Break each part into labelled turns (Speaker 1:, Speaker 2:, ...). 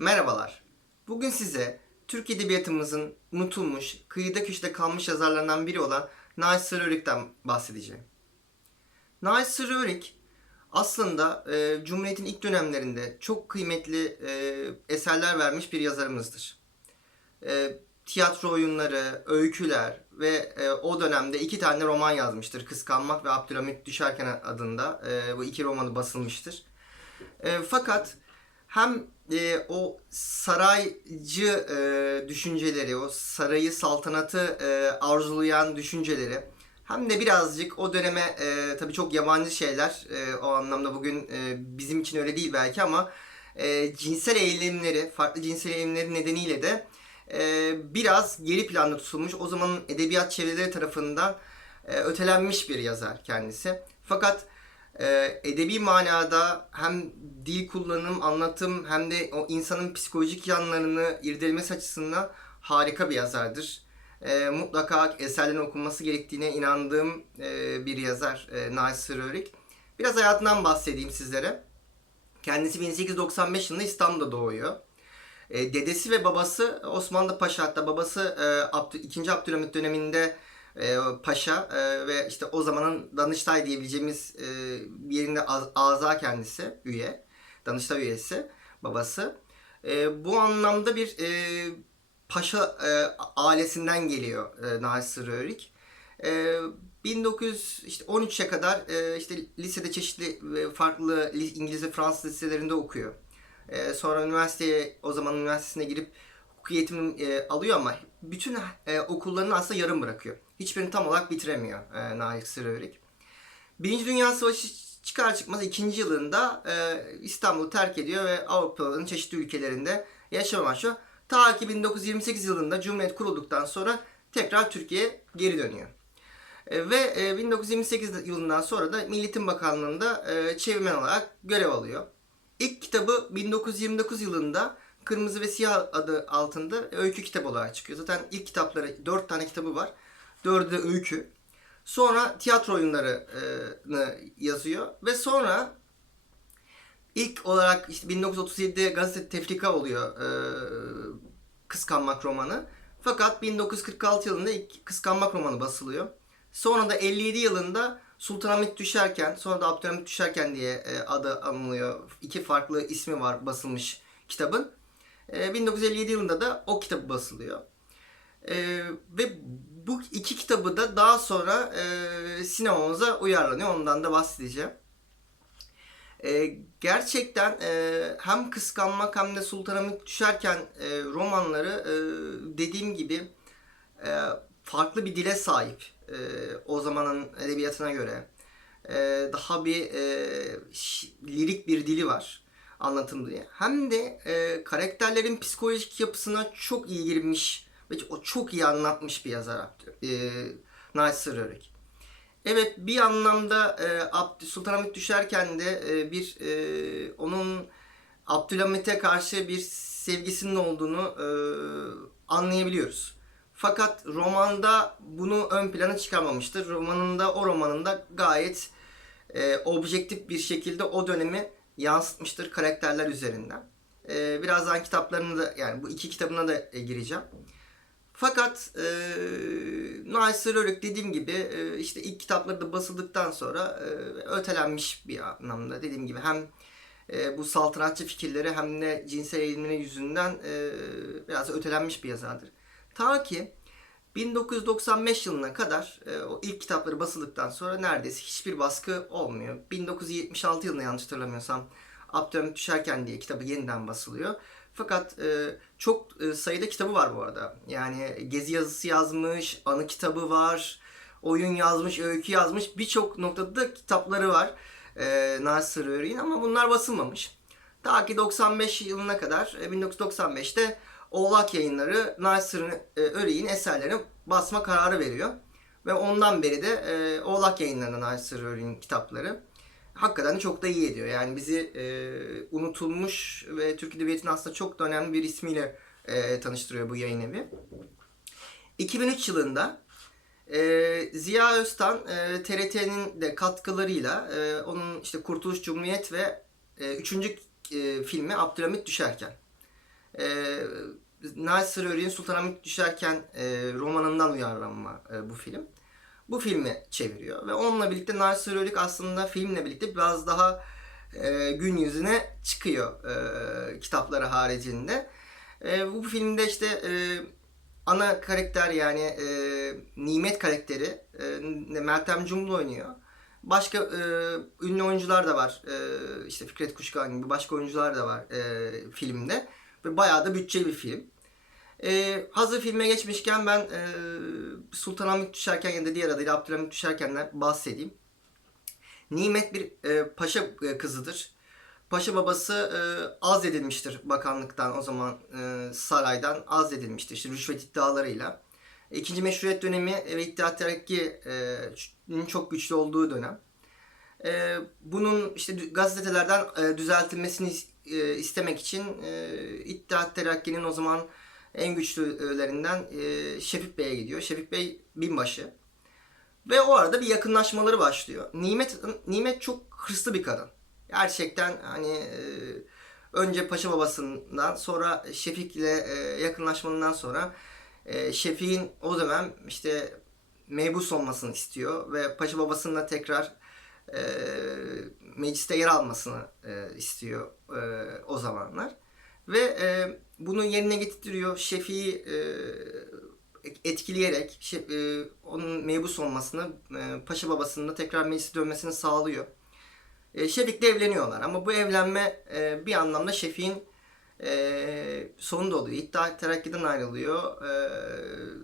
Speaker 1: Merhabalar. Bugün size Türk Edebiyatımızın unutulmuş, kıyıda köşede kalmış yazarlarından biri olan Nail Sırrörik'ten bahsedeceğim. Nail Sırrörik aslında e, Cumhuriyet'in ilk dönemlerinde çok kıymetli e, eserler vermiş bir yazarımızdır. E, tiyatro oyunları, öyküler ve e, o dönemde iki tane roman yazmıştır. Kıskanmak ve Abdülhamit Düşerken adında e, bu iki romanı basılmıştır. E, fakat hem e, o saraycı e, düşünceleri, o sarayı saltanatı e, arzulayan düşünceleri hem de birazcık o döneme e, tabii çok yabancı şeyler e, o anlamda bugün e, bizim için öyle değil belki ama e, cinsel eğilimleri, farklı cinsel eğilimleri nedeniyle de e, biraz geri planda tutulmuş. O zamanın edebiyat çevreleri tarafından e, ötelenmiş bir yazar kendisi. Fakat e, edebi manada hem dil kullanım, anlatım hem de o insanın psikolojik yanlarını irdelemesi açısından harika bir yazardır. E, mutlaka eserlerin okunması gerektiğine inandığım e, bir yazar e, Nail Sırrörik. Biraz hayatından bahsedeyim sizlere. Kendisi 1895 yılında İstanbul'da doğuyor. E, dedesi ve babası Osmanlı Paşa hatta babası e, Abdü, 2. Abdülhamit döneminde e, paşa e, ve işte o zamanın Danıştay diyebileceğimiz e, yerinde az, aza kendisi üye. Danıştay üyesi babası. Bu anlamda bir paşa ailesinden geliyor e, Nail Sırrörik. E, 1913'e kadar işte lisede çeşitli farklı li- İngiliz ve Fransız liselerinde okuyor. Sonra üniversiteye o zaman üniversitesine girip hukuk eğitimini alıyor ama bütün okullarını aslında yarım bırakıyor. Hiçbirini tam olarak bitiremiyor e, Nail Sırrörik. Birinci Dünya Savaşı çıkar çıkmaz ikinci yılında e, İstanbul'u terk ediyor ve Avrupa'nın çeşitli ülkelerinde yaşamaya başlıyor. Ta ki 1928 yılında Cumhuriyet kurulduktan sonra tekrar Türkiye'ye geri dönüyor. E, ve e, 1928 yılından sonra da Milli Eğitim Bakanlığı'nda e, çevirmen olarak görev alıyor. İlk kitabı 1929 yılında Kırmızı ve Siyah adı altında öykü kitabı olarak çıkıyor. Zaten ilk kitapları 4 tane kitabı var. Dördü de öykü. Sonra tiyatro oyunlarını yazıyor ve sonra ilk olarak işte 1937'de gazete Tefrika oluyor e, Kıskanmak romanı. Fakat 1946 yılında ilk Kıskanmak romanı basılıyor. Sonra da 57 yılında Sultanahmet Düşerken, sonra da Abdülhamit Düşerken diye e, adı anılıyor. İki farklı ismi var basılmış kitabın. E, 1957 yılında da o kitabı basılıyor. E, ve bu iki kitabı da daha sonra e, sinemamıza uyarlanıyor. Ondan da bahsedeceğim. E, gerçekten e, hem kıskanmak hem de Sultanahmet düşerken e, romanları e, dediğim gibi e, farklı bir dile sahip e, o zamanın edebiyatına göre. E, daha bir e, lirik bir dili var anlatım diye. Hem de e, karakterlerin psikolojik yapısına çok iyi girmiş ve o çok iyi anlatmış bir yazar e, Nail Sırrörik. Evet bir anlamda e, Abdü Sultanahmet düşerken de e, bir e, onun Abdülhamit'e karşı bir sevgisinin olduğunu e, anlayabiliyoruz. Fakat romanda bunu ön plana çıkarmamıştır. Romanında o romanında gayet e, objektif bir şekilde o dönemi yansıtmıştır karakterler üzerinden. E, birazdan kitaplarını da yani bu iki kitabına da e, gireceğim. Fakat e, Nail Sırrörik dediğim gibi e, işte ilk kitapları da basıldıktan sonra e, ötelenmiş bir anlamda dediğim gibi hem e, bu saltanatçı fikirleri hem de cinsel eğilimleri yüzünden e, biraz ötelenmiş bir yazardır. Ta ki 1995 yılına kadar e, o ilk kitapları basıldıktan sonra neredeyse hiçbir baskı olmuyor. 1976 yılında yanlış hatırlamıyorsam Abdülhamit Düşerken diye kitabı yeniden basılıyor. Fakat e, çok e, sayıda kitabı var bu arada. Yani gezi yazısı yazmış, anı kitabı var, oyun yazmış, öykü yazmış. Birçok noktada da kitapları var e, Nasır Örey'in ama bunlar basılmamış. Ta ki 95 yılına kadar, e, 1995'te Oğlak Yayınları Nasır e, eserlerini basma kararı veriyor. Ve ondan beri de e, Oğlak Yayınları'nın Nasır Örey'in kitapları hakikaten çok da iyi ediyor. Yani bizi e, unutulmuş ve Türk Edebiyatı'nın aslında çok da önemli bir ismiyle e, tanıştırıyor bu yayın evi. 2003 yılında e, Ziya Öztan e, TRT'nin de katkılarıyla e, onun işte Kurtuluş Cumhuriyet ve e, üçüncü e, filmi Abdülhamit Düşerken E, Nasır Örik'in Sultanahmet Düşerken e, romanından uyarlanma e, bu film. Bu filmi çeviriyor ve onunla birlikte Nasır Örik aslında filmle birlikte biraz daha e, gün yüzüne çıkıyor e, kitapları haricinde. E, bu filmde işte e, ana karakter yani e, Nimet karakteri e, Meltem Cumhur oynuyor. Başka e, ünlü oyuncular da var. E, işte Fikret Kuşkan gibi başka oyuncular da var e, filmde. Ve bayağı da bütçeli bir film. E, hazır filme geçmişken ben e, Sultanahmet Düşerken ya da diğer adıyla Abdülhamit Düşerken'den bahsedeyim. Nimet bir e, paşa e, kızıdır. Paşa babası e, azledilmiştir bakanlıktan o zaman e, saraydan azledilmiştir işte rüşvet iddialarıyla. İkinci meşruiyet dönemi ve İttihat Terakki'nin çok güçlü olduğu dönem. E, bunun işte gazetelerden e, düzeltilmesini e, istemek için e, İttihat Terakki'nin o zaman en güçlülerinden e, Şefik Bey'e gidiyor. Şefik Bey binbaşı. Ve o arada bir yakınlaşmaları başlıyor. Nimet Nimet çok hırslı bir kadın. Gerçekten hani e, önce paşa babasından sonra Şefik ile e, yakınlaşmalarından sonra e, Şefik'in o dönem işte mebus olmasını istiyor ve paşa babasının tekrar e, mecliste yer almasını e, istiyor e, o zamanlar. Ve e, bunu yerine getiriyor. Şefik'i e, etkileyerek şey, e, onun mebus olmasını, e, paşa babasının da tekrar meclise dönmesini sağlıyor. E, Şefik'le evleniyorlar ama bu evlenme e, bir anlamda Şefik'in e, sonunda oluyor. İttihat Terakki'den ayrılıyor. E,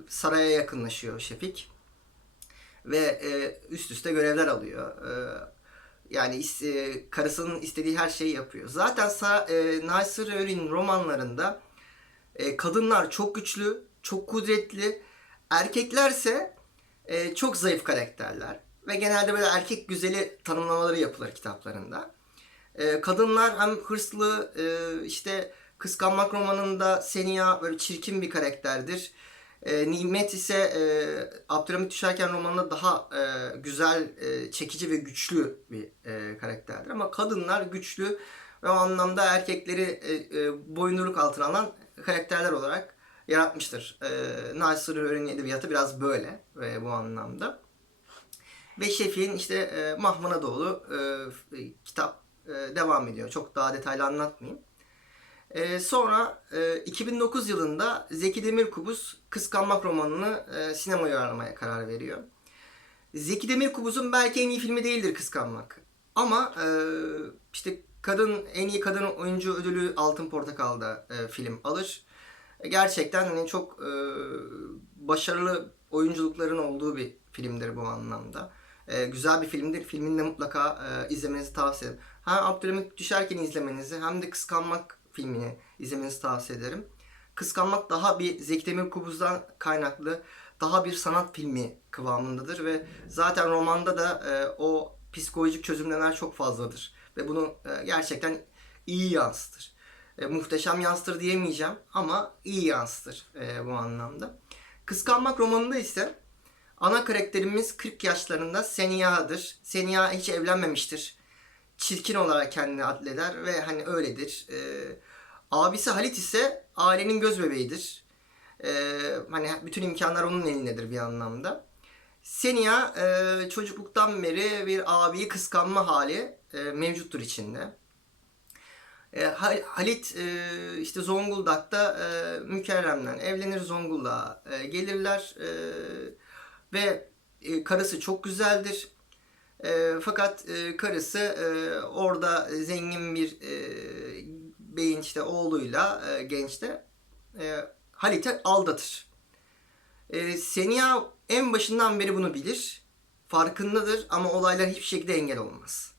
Speaker 1: saraya yakınlaşıyor Şefik. Ve e, üst üste görevler alıyor. E, yani e, karısının istediği her şeyi yapıyor. Zaten Sa- e, Nasır Örik'in romanlarında e, kadınlar çok güçlü, çok kudretli. Erkeklerse e, çok zayıf karakterler. Ve genelde böyle erkek güzeli tanımlamaları yapılır kitaplarında. E, kadınlar hem hırslı, e, işte Kıskanmak romanında Seniha böyle çirkin bir karakterdir. E, Nimet ise e, Abdülhamit Düşerken romanında daha e, güzel, e, çekici ve güçlü bir e, karakterdir. Ama kadınlar güçlü ve o anlamda erkekleri e, e, boyunduruk altına alan karakterler olarak yaratmıştır. E, Nasır Örün edebiyatı biraz böyle e, bu anlamda. Ve Şefik'in işte e, Mahmuna Doğulu e, kitap e, devam ediyor. Çok daha detaylı anlatmayayım. E, sonra e, 2009 yılında Zeki Demirkubuz Kıskanmak romanını e, sinemaya uyarlamaya karar veriyor. Zeki Demirkubuz'un belki en iyi filmi değildir Kıskanmak. Ama e, işte kadın en iyi kadın oyuncu ödülü Altın Portakal'da e, film alır. E, gerçekten hani çok e, başarılı oyunculukların olduğu bir filmdir bu anlamda. E, güzel bir filmdir. Filmini de mutlaka e, izlemenizi tavsiye ederim. Hem Abdülhamit Düşerken izlemenizi hem de Kıskanmak filmini izlemenizi tavsiye ederim. Kıskanmak daha bir Zeki Demirkubuz'dan kaynaklı daha bir sanat filmi kıvamındadır ve zaten romanda da e, o psikolojik çözümlemeler çok fazladır ve bunu e, gerçekten iyi yansıtır. E, muhteşem yansıtır diyemeyeceğim ama iyi yansıtır e, bu anlamda. Kıskanmak romanında ise ana karakterimiz 40 yaşlarında Seniya'dır. Seniya hiç evlenmemiştir. Çirkin olarak kendini adleder ve hani öyledir. E, abisi Halit ise ailenin göz bebeğidir. E, hani bütün imkanlar onun elindedir bir anlamda. Seniya e, çocukluktan beri bir abiyi kıskanma hali e, mevcuttur içinde. E, Ha- Halit e, işte Zonguldak'ta e, Mükerrem'le evlenir Zonguldak'a e, gelirler e, ve e, karısı çok güzeldir. E, fakat e, karısı e, orada zengin bir e, beyin işte oğluyla e, gençte e, Halit'i aldatır. E, Seniha en başından beri bunu bilir. Farkındadır ama olaylar hiçbir şekilde engel olmaz.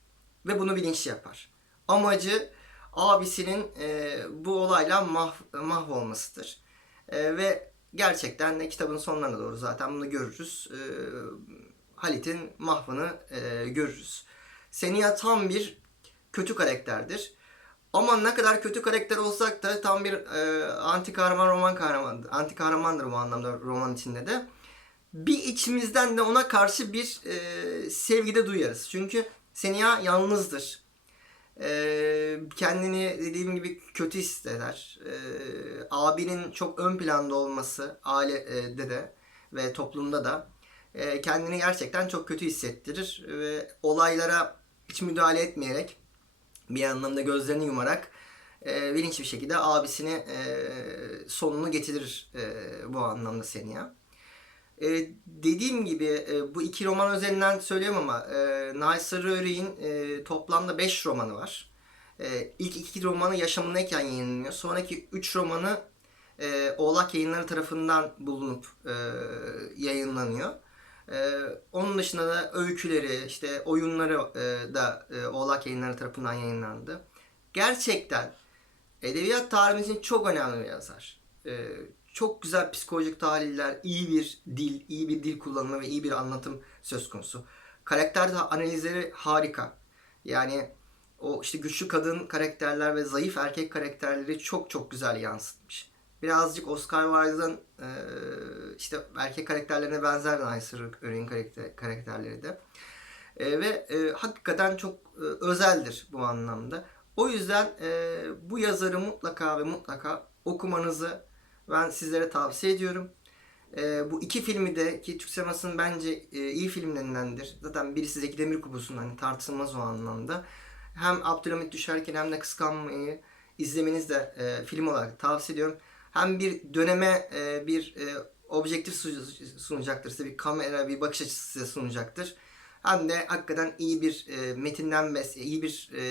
Speaker 1: Ve bunu bilinçli yapar. Amacı abisinin e, bu olayla mah mahvolmasıdır. E, ve gerçekten de kitabın sonlarına doğru zaten bunu görürüz. E, Halit'in mahvını e, görürüz. Seniha tam bir kötü karakterdir. Ama ne kadar kötü karakter olsak da tam bir e, anti kahraman roman kahramandır. Anti kahramandır bu anlamda roman içinde de. Bir içimizden de ona karşı bir e, sevgi de duyarız. Çünkü Seniha yalnızdır. Ee, kendini dediğim gibi kötü hisseder. Ee, abinin çok ön planda olması ailede de ve toplumda da e, kendini gerçekten çok kötü hissettirir ve olaylara hiç müdahale etmeyerek bir anlamda gözlerini yumarak e, bilinçli bir şekilde abisini e, sonunu getirir e, bu anlamda Senya. E, dediğim gibi e, bu iki roman üzerinden söylüyorum ama e, Naysır Röri'nin e, toplamda 5 romanı var. E, ilk iki romanı yaşamındayken yayınlanıyor. Sonraki 3 romanı e, Oğlak Yayınları tarafından bulunup e, yayınlanıyor. E, onun dışında da öyküleri, işte oyunları e, da e, Oğlak Yayınları tarafından yayınlandı. Gerçekten edebiyat tarihimiz için çok önemli bir yazar. E, çok güzel psikolojik tahliller, iyi bir dil, iyi bir dil kullanımı ve iyi bir anlatım söz konusu. Karakter analizleri harika. Yani o işte güçlü kadın karakterler ve zayıf erkek karakterleri çok çok güzel yansıtmış. Birazcık Oscar Wilde'ın e, işte erkek karakterlerine benzer Nicer Örün karakter, karakterleri de. E, ve e, hakikaten çok e, özeldir bu anlamda. O yüzden e, bu yazarı mutlaka ve mutlaka okumanızı ben sizlere tavsiye ediyorum. E, bu iki filmi de ki Türk sinemasının bence e, iyi filmlerindendir. Zaten birisi Zeki Demirkubuz'un hani tartışılmaz o anlamda. Hem Abdülhamit Düşerken hem de Kıskanmayı izlemeniz de e, film olarak tavsiye ediyorum. Hem bir döneme e, bir e, objektif su- sunacaktır size bir kamera bir bakış açısı size sunacaktır. Hem de hakikaten iyi bir e, metinden bes iyi bir e,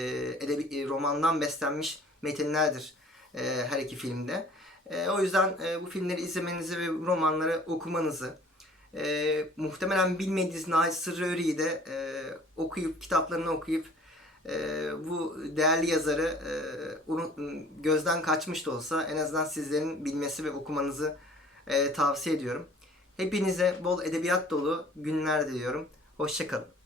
Speaker 1: edebi e, romandan beslenmiş metinlerdir e, her iki filmde. E, o yüzden e, bu filmleri izlemenizi ve romanları okumanızı e, muhtemelen bilmediğiniz Naci Sırrı de e, okuyup kitaplarını okuyup e, bu değerli yazarı e, gözden kaçmış da olsa en azından sizlerin bilmesi ve okumanızı e, tavsiye ediyorum. Hepinize bol edebiyat dolu günler diliyorum. Hoşçakalın.